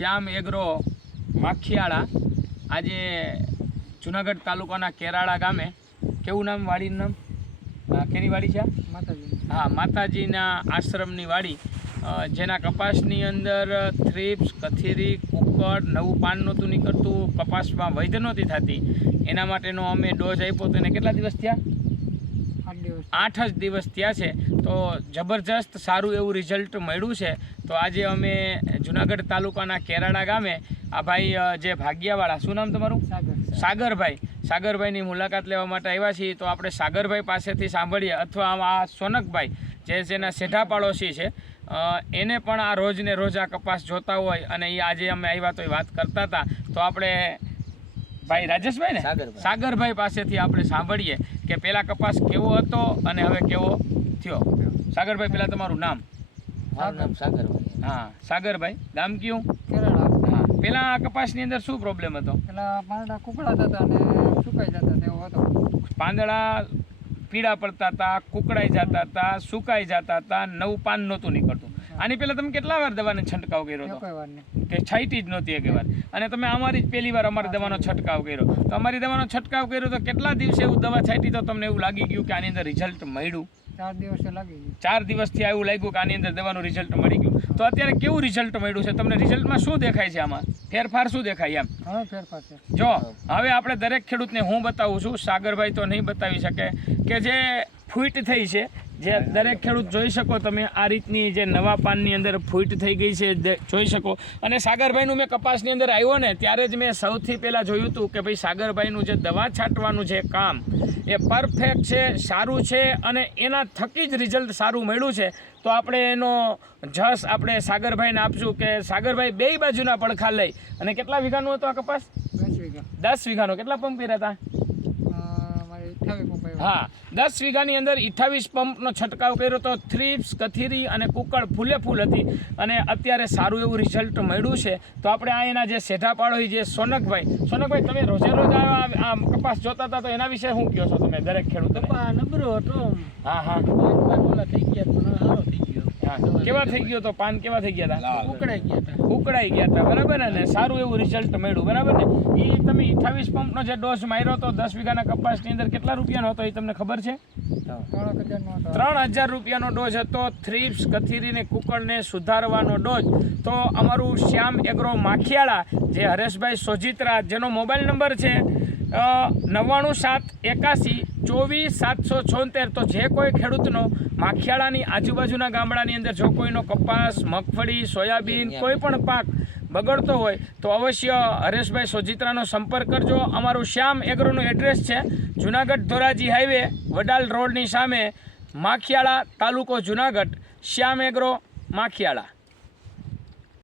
શ્યામ agro માખિયાળા આજે જુનાગઢ તાલુકાના કેરાળા ગામે કેવું નામ વાડીનું નામ કેની વાડી છે? માતાજી. હા, માતાજીના આશ્રમની વાડી જેના કપાસની અંદર થ્રીપ્સ, કથીરી, કુકડ, નવું પાન નહોતું નીકળતું, કપાસમાં વૈધ નહોતી થતી, એના માટેનો અમે ડોઝ આપ્યો તો એને કેટલા દિવસ થયા? 8 જ દિવસ થયા છે. તો જબરજસ્ત સારું એવું રિઝલ્ટ મળ્યું છે. તો આજે અમે જુનાગઢ તાલુકાના કેરાળા ગામે આ ભાઈ જે ભાગ્યાવાળા, શું નામ તમારું? સાગરભાઈની મુલાકાત લેવા માટે આવ્યા છીએ. તો આપણે સાગરભાઈ પાસેથી સાંભળીએ, અથવા આ સોનકભાઈ જે જેના સેઢા પાડોશી છે એને પણ આ રોજને રોજ આ કપાસ જોતા હોય અને એ આજે અમે આવ્યા તો એ વાત કરતા હતા. તો આપણે ભાઈ રાજેશભાઈ ને સાગરભાઈ પાસેથી આપણે સાંભળીએ કે પેલા કપાસ કેવો હતો અને હવે કેવો થયો. સાગરભાઈ, પેલા તમારું નામ? સાગરભાઈ. હા, સાગરભાઈ, ગામ કયું? કેરાળા. હા, પેલા કપાસની અંદર શું પ્રોબ્લેમ હતો? પેલા પાંદડા કુકળાતા હતા અને સુકાઈ જતા હતા, એવો હતો. પાંદડા પીળા પડતા હતા, કુકડાઈ જતા હતા, સુકાઈ જતા હતા, નવું પાન નહોતું નીકળતું. આની પહેલા તમે કેટલા વાર દવાનો છંટકાવ કર્યો હતો? કોઈ વાર નહીં. કે છાંટી જ નહોતી એક વાર, અને તમે અમારી જ પહેલી વાર અમારી દવાનો છંટકાવ કર્યો. તો અમારી દવાનો છંટકાવ કર્યો તો કેટલા દિવસે એવું દવા છાંટી તો તમને એવું લાગી ગયું કે આની અંદર રિઝલ્ટ મળ્યું? 4 દિવસે લાગી ગયું. 4 દિવસથી એવું લાગ્યું કે આની અંદર દવાનું રિઝલ્ટ મળી ગયું. તો અત્યારે કેવું રિઝલ્ટ મળ્યું છે તમને? રિઝલ્ટમાં શું દેખાય છે? આમાં ફેરફાર શું દેખાય? એમ ઘણો ફેરફાર છે. જો હવે આપણે દરેક ખેડૂતને હું બતાવું છું, સાગરભાઈ તો નહીં બતાવી શકે, કે જે ફૂટ થઈ છે, જે દરેક ખેડૂત જોઈ શકો તમે, આ રીતની જે નવા પાનની અંદર ફૂટ થઈ ગઈ છે જોઈ શકો. અને સાગરભાઈનું મેં કપાસની અંદર આવ્યો ને ત્યારે જ મેં સૌથી પહેલાં જોયું હતું કે ભાઈ સાગરભાઈનું જે દવા છાંટવાનું જે કામ એ પરફેક્ટ છે, સારું છે, અને એના થકી જ રિઝલ્ટ સારું મળ્યું છે. તો આપણે એનો જસ આપણે સાગરભાઈને આપશું કે સાગરભાઈ બે બાજુના પડખા લઈ અને કેટલા વીઘાનો હતો આ કપાસ? 10 વીઘા. 10 વીઘાનો. કેટલા પંપ કર્યા હતા? મારે 28 પંપ આવ્યા. હા, 10 વીઘાની અંદર 28 પંપનો છંટકાવ કર્યો તો થ્રીપ્સ, કથીરી અને કુકડ ફૂલે ફૂલ હતી, અને અત્યારે સારું એવું રિઝલ્ટ મળ્યું છે. તો આપણે આ એના જે સેઢા પાડોશી જે સોનકભાઈ, તમે રોજે રોજ આ કપાસ જોતા હતા, તો એના વિશે શું કહો છો તમે દરેક ખેડૂત? નબળો હતો. હા, થઈ ગયા પણ સારો થઈ ગયો. કેવા થઈ ગયો તો? પાન કેવા થઈ ગયા હતા? ઉકળાઈ ગયા હતા. બરાબર ને? સારું એવું રિઝલ્ટ મળ્યું, બરાબર ને? એ તમે 28 પંપનો જે ડોઝ માર્યો તો 10 વીઘાના કપાસની અંદર કેટલા રૂપિયાનો હતો એ તમને ખબર છે? 3000 રૂપિયાનો ડોઝ હતો. થ્રીપ્સ, કથીરીને, કુકડને સુધારવાનો ડોઝ. તો અમારું શ્યામ એગ્રો માખિયાળા જે હરેશભાઈ સોજિત્રા, જેનો મોબાઈલ નંબર છે 9978244776, તો જે કોઈ ખેડૂતનો માખિયાળાની આજુબાજુના ગામડાની અંદર જો કોઈનો કપાસ, મગફળી, સોયાબીન કોઈ પણ પાક બગડતો હોય તો અવશ્ય હરેશભાઈ સોજિત્રાનો સંપર્ક કરજો. અમારું શ્યામ એગ્રોનું એડ્રેસ છે જુનાગઢ ધોરાજી હાઈવે, વડાલ રોડની સામે, માખિયાળા, તાલુકો જુનાગઢ, શ્યામ એગ્રો માખિયાળા.